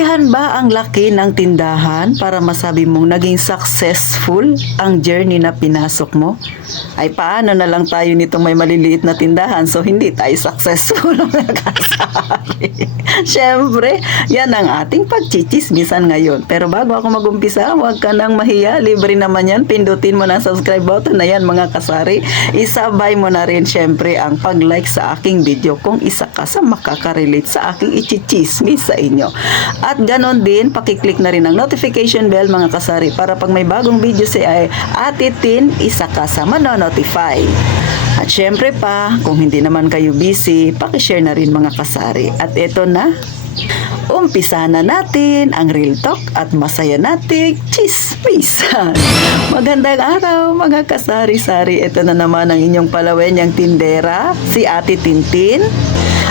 Malihan ba ang laki ng tindahan para masabi mong naging successful ang journey na pinasok mo? Ay paano na lang tayo nitong may maliliit na tindahan so hindi tayo successful mga kasari. Siyempre, yan ang ating pagchichismisan ngayon. Pero bago ako mag-umpisa, huwag ka nang mahiya. Libre naman yan. Pindutin mo na subscribe button na yan mga kasari. Isabay mo na rin siyempre ang pag-like sa aking video kung isa ka sa makakarelate sa aking ichichismis sa inyo. At ganon din, pakiclick na rin ang notification bell mga kasari para pag may bagong video si Ate Tin, isa ka sa manonotify. At syempre pa, kung hindi naman kayo busy, pakishare na rin mga kasari. At eto na, umpisa na natin ang real talk at masaya nating chismisan. Magandang araw mga kasari-sari. Ito na naman ang inyong palawenyang tindera, si Ate Tintin.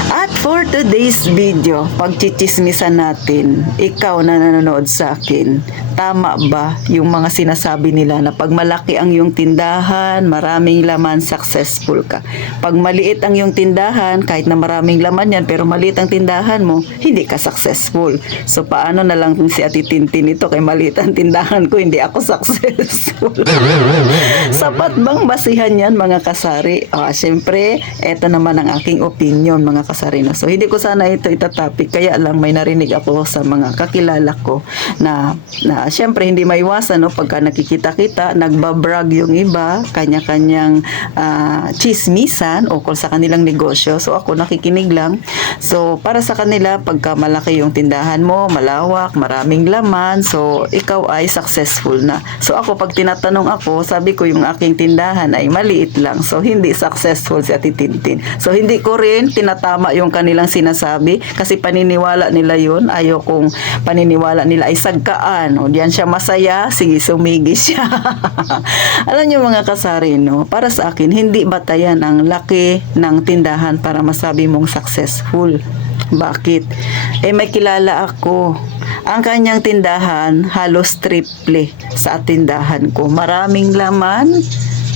At for today's video, pagchichismisan natin, ikaw na nanonood sa akin, tama ba yung mga sinasabi nila na pag malaki ang iyong tindahan, maraming laman, successful ka? Pag maliit ang iyong tindahan, kahit na maraming laman yan, pero maliit ang tindahan mo, hindi ka successful. So paano na lang si Ate Tintin ito, kay maliit ang tindahan ko, hindi ako successful. Sapat bang basihan yan mga kasari? Siyempre, eto naman ang aking opinion mga kasari. So hindi ko sana ito itatapik, kaya lang may narinig ako sa mga kakilala ko na syempre hindi maiwasan, no, pagka nakikita-kita nagbabrag yung iba, kanya-kanyang chismisan ukol sa kanilang negosyo. So ako nakikinig lang. So para sa kanila, pagka malaki yung tindahan mo, malawak, maraming laman, so ikaw ay successful na. So ako, pag tinatanong ako, sabi ko yung aking tindahan ay maliit lang, so hindi successful si Ate Tintin. So hindi ko rin tinatama yung kanilang sinasabi kasi paniniwala nila yun. Ayaw kong paniniwala nila ay sagkaan. O diyan siya masaya, sige sumigi siya. Alam niyo mga kasari, no, para sa akin hindi batayan ang laki ng tindahan para masabi mong successful. Bakit? May kilala ako. Ang kanyang tindahan halos triple sa tindahan ko. Maraming laman,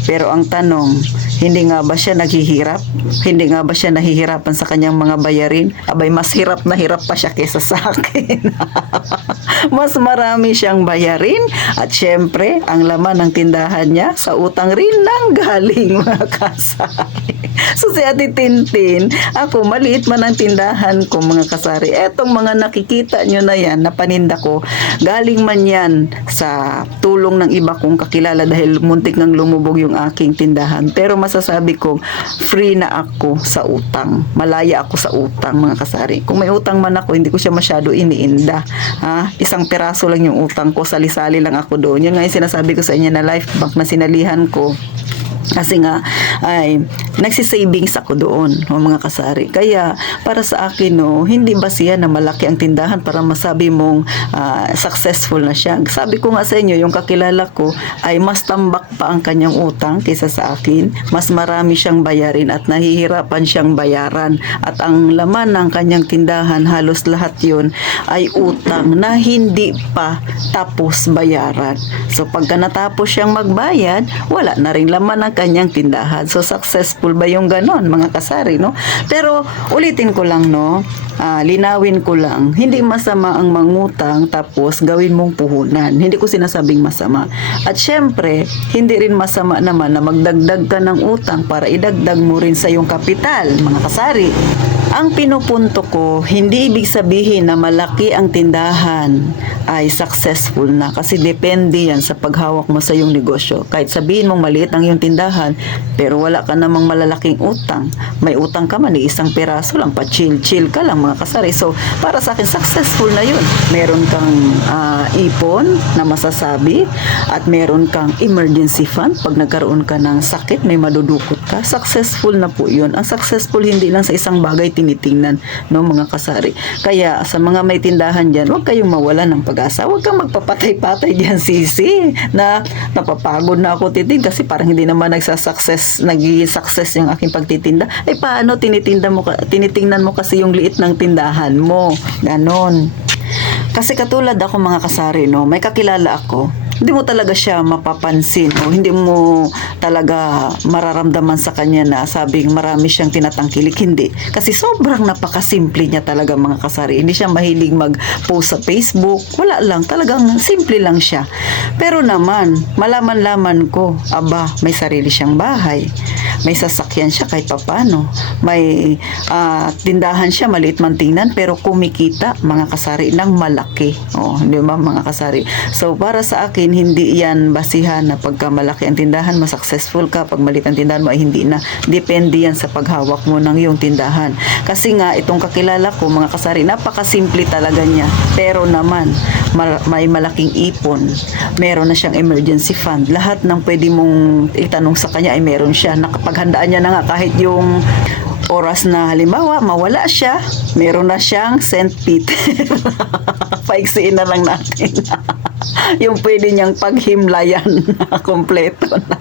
pero ang tanong, hindi nga ba siya naghihirap? Hindi nga ba siya nahihirapan sa kanyang mga bayarin? Abay, mas hirap na hirap pa siya kesa sa akin. Mas marami siyang bayarin at syempre, ang laman ng tindahan niya sa utang rin nang galing mga kasari. So si Ate Tintin, ako maliit man ang tindahan ko mga kasari. Etong mga nakikita nyo na yan, na paninda ko, galing man yan sa tulong ng iba kong kakilala dahil muntik nang lumubog yung aking tindahan. Pero masasabi ko, free na ako sa utang. Malaya ako sa utang mga kasari. Kung may utang man ako, hindi ko siya masyado iniinda. Isang piraso lang yung utang ko, sali-sali lang ako doon. Yun nga yung sinasabi ko sa inyo na life bank na sinalihan ko. Kasi nga, ay nagsisavings ako doon, mga kasari. Kaya, para sa akin, no, hindi ba siya na malaki ang tindahan para masabi mong successful na siya? Sabi ko nga sa inyo, yung kakilala ko ay mas tambak pa ang kanyang utang kaysa sa akin. Mas marami siyang bayarin at nahihirapan siyang bayaran. At ang laman ng kanyang tindahan, halos lahat yun, ay utang na hindi pa tapos bayaran. So, pagka natapos siyang magbayad, wala na rin laman ng kanyang tindahan. So, successful ba yung ganon, mga kasari, no? Pero, ulitin ko lang, no? Linawin ko lang, hindi masama ang mangutang tapos gawin mong puhunan. Hindi ko sinasabing masama. At syempre, hindi rin masama naman na magdagdag ka ng utang para idagdag mo rin sa iyong kapital, mga kasari. Ang pinupunto ko, hindi ibig sabihin na malaki ang tindahan ay successful na, kasi depende yan sa paghawak mo sa iyong negosyo. Kahit sabihin mong maliit ang iyong tindahan, pero wala ka namang malalaking utang. May utang ka man, isang piraso lang, pa-chill-chill ka lang mga kasari. So, para sa akin, successful na yun. Meron kang ipon na masasabi at meron kang emergency fund. Pag nagkaroon ka ng sakit, may madudukot ka, successful na po yun. Ang successful hindi lang sa isang bagay tinitingnan, no, mga kasari. Kaya sa mga may tindahan dyan, huwag kayong mawala ng pag-asa. Huwag kang magpapatay-patay dyan, sisi, na napapagod na ako titig kasi parang hindi naman nagiging success yung aking pagtitinda. Paano tinitingnan mo kasi yung liit ng tindahan mo. Ganon. Kasi katulad ako mga kasari, no, may kakilala ako hindi mo talaga siya mapapansin o hindi mo talaga mararamdaman sa kanya na sabing marami siyang tinatangkilik. Hindi. Kasi sobrang napakasimple niya talaga, mga kasari. Hindi siya mahilig mag-post sa Facebook. Wala lang. Talagang simple lang siya. Pero naman, malaman-laman ko, aba, may sarili siyang bahay. May sasakyan siya kahit papano. May tindahan siya, maliit man tingnan, pero kumikita, mga kasari, ng malaki. Oh, di ba, mga kasari? So, para sa akin, hindi yan basihan na pagka malaki ang tindahan, mas successful ka. Pag maliit ang tindahan mo, ay hindi na. Depende yan sa paghawak mo ng iyong tindahan. Kasi nga, itong kakilala ko, mga kasari, napakasimple talaga niya. Pero naman, may malaking ipon. Meron na siyang emergency fund. Lahat ng pwede mong itanong sa kanya ay meron siya. Nakapaghandaan niya na nga kahit yung oras na halimbawa, mawala siya, meron na siyang St. Peter. Paiksiin na lang natin. Yung pwede niyang paghimlayan na kompleto na.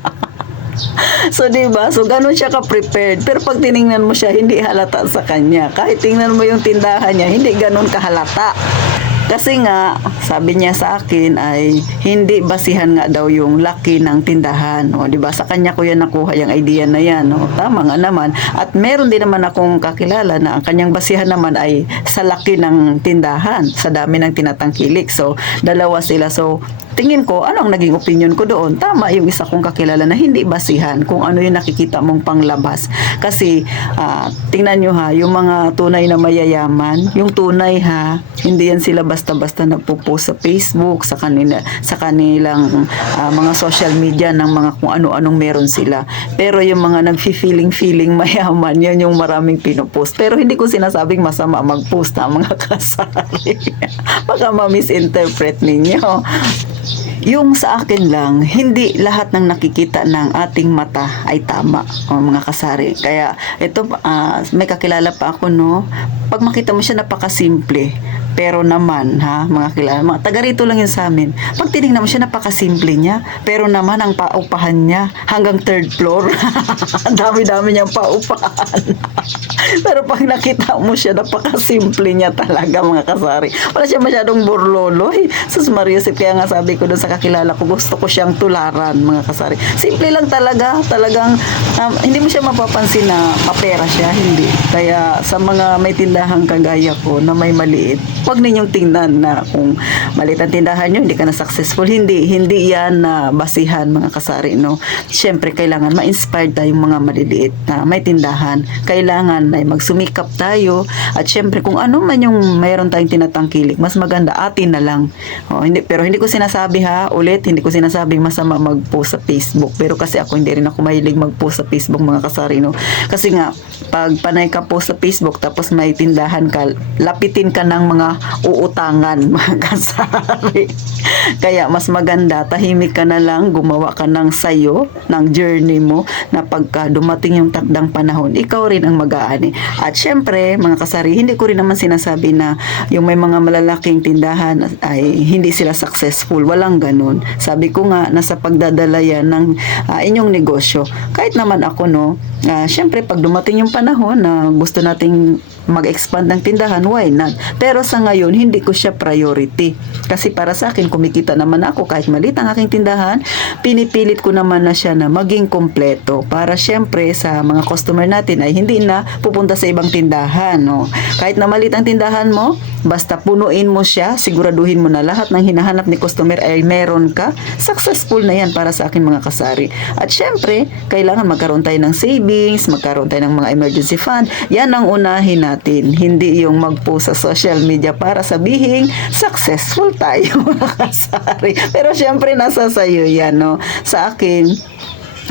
So, diba? So, ganun siya ka-prepared. Pero pag tiningnan mo siya, hindi halata sa kanya. Kahit tingnan mo yung tindahan niya, hindi ganun kahalata. Kasi nga, sabi niya sa akin ay hindi basihan nga daw yung laki ng tindahan. O, di ba? Sa kanya ko yan nakuha yung idea na yan. O, tama nga naman. At meron din naman akong kakilala na ang kanyang basihan naman ay sa laki ng tindahan, sa dami ng tinatangkilik. So, dalawa sila. So, tingin ko, ano ang naging opinion ko doon? Tama yung isa kong kakilala na hindi basihan kung ano yung nakikita mong panglabas. Kasi, tingnan nyo ha, yung mga tunay na mayayaman, yung tunay ha, hindi yan sila basta-basta nagpo-post sa Facebook, sa kanilang mga social media ng mga kung ano-anong meron sila. Pero yung mga nag-feeling mayaman, yan yung maraming pinopost. Pero hindi ko sinasabing masama mag-post na, mga kasari. Baka ma-misinterpret ninyo. Yung sa akin lang, hindi lahat ng nakikita ng ating mata ay tama, mga kasari. Kaya ito, may kakilala pa ako, no? Pag makita mo siya, napakasimple. Pero naman, ha, mga kilala, mga taga rito lang yun sa amin. Pag tinignan mo siya, napakasimple niya. Pero naman, ang paupahan niya, hanggang 3rd floor. Ang dami-dami niyang paupahan. Pero pag nakita mo siya, napakasimple niya talaga, mga kasari. Wala siya masyadong burloloy. Sus Mariusip, kaya nga sabi ko doon sa kakilala ko, gusto ko siyang tularan, mga kasari. Simple lang talaga. Talagang, hindi mo siya mapapansin na mapera siya. Hindi. Kaya sa mga may tindahang kagaya ko na may maliit, huwag ninyong tingnan na kung maliit ang tindahan nyo, hindi ka na successful. Hindi yan na basihan, mga kasari, no? Siyempre, kailangan ma-inspired tayong mga maliliit na may tindahan. Kailangan ay magsumikap tayo. At siyempre, kung ano man yung mayroon tayong tinatangkilik, mas maganda atin na lang. Pero hindi ko sinasabi hindi ko sinasabing masama mag-post sa Facebook. Pero kasi ako, hindi rin ako mahilig mag-post sa Facebook, mga kasari, no? Kasi nga, pag panay ka post sa Facebook, tapos may tindahan ka, lapitin ka ng mga uutangan, mga kasari. Kaya mas maganda, tahimik ka na lang, gumawa ka ng sayo, ng journey mo, na pagka dumating yung takdang panahon, ikaw rin ang mag-aani. At syempre, mga kasari, hindi ko rin naman sinasabi na yung may mga malalaking tindahan ay hindi sila successful. Walang ganun. Sabi ko nga, nasa pagdadala yan ng inyong negosyo. Kahit naman ako, no, syempre, pag dumating yung panahon na gusto nating mag-expand ng tindahan, why not? Pero sa ngayon, hindi ko siya priority. Kasi para sa akin, kumikita naman ako kahit maliit ang aking tindahan, pinipilit ko naman na siya na maging kompleto para syempre sa mga customer natin ay hindi na pupunta sa ibang tindahan, no? Kahit na maliit ang tindahan mo, basta punuin mo siya, siguraduhin mo na lahat ng hinahanap ni customer ay meron ka, successful na yan para sa akin, mga kasari. At syempre, kailangan magkaroon tayo ng savings, magkaroon tayo ng mga emergency fund. Yan ang unahin natin, hindi yung mag-post sa social media para sabihin successful tayo, mga kasari. Pero syempre, nasa sayo yan, no? Sa akin,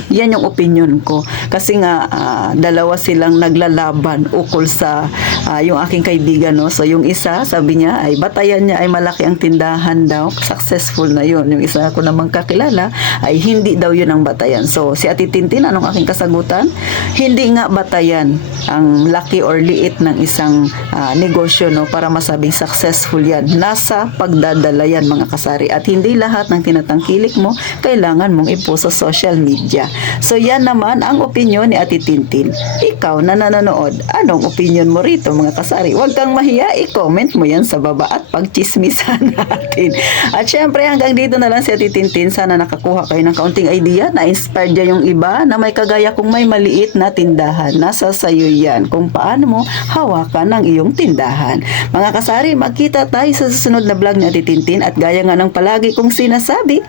yan yung opinion ko. Kasi nga, dalawa silang naglalaban ukol sa yung aking kaibigan, no? So, yung isa, sabi niya, ay batayan niya ay malaki ang tindahan daw. Successful na yun. Yung isa ko namang kakilala, ay hindi daw yun ang batayan. So, si Ate Tintin, anong aking kasagutan? Hindi nga batayan ang laki or liit ng isang negosyo, no? Para masabing successful yan. Nasa pagdadala yan, mga kasari. At hindi lahat ng tinatangkilik mo, kailangan mong ipost sa social media. So yan naman ang opinyon ni Ate Tintin. Ikaw na nanonood, anong opinyon mo rito mga kasari? Huwag kang mahiya, i-comment mo yan sa baba at pagchismisan natin. At syempre hanggang dito na lang si Ate Tintin. Sana nakakuha kayo ng kaunting idea, na-inspired dyan yung iba na may kagaya kung may maliit na tindahan. Nasa sayo yan kung paano mo hawakan ang iyong tindahan. Mga kasari, magkita tayo sa susunod na vlog ni Ate Tintin at gaya nga ng palagi kong sinasabi,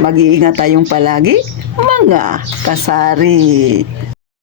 mag-iingat tayong palagi, mga kasari.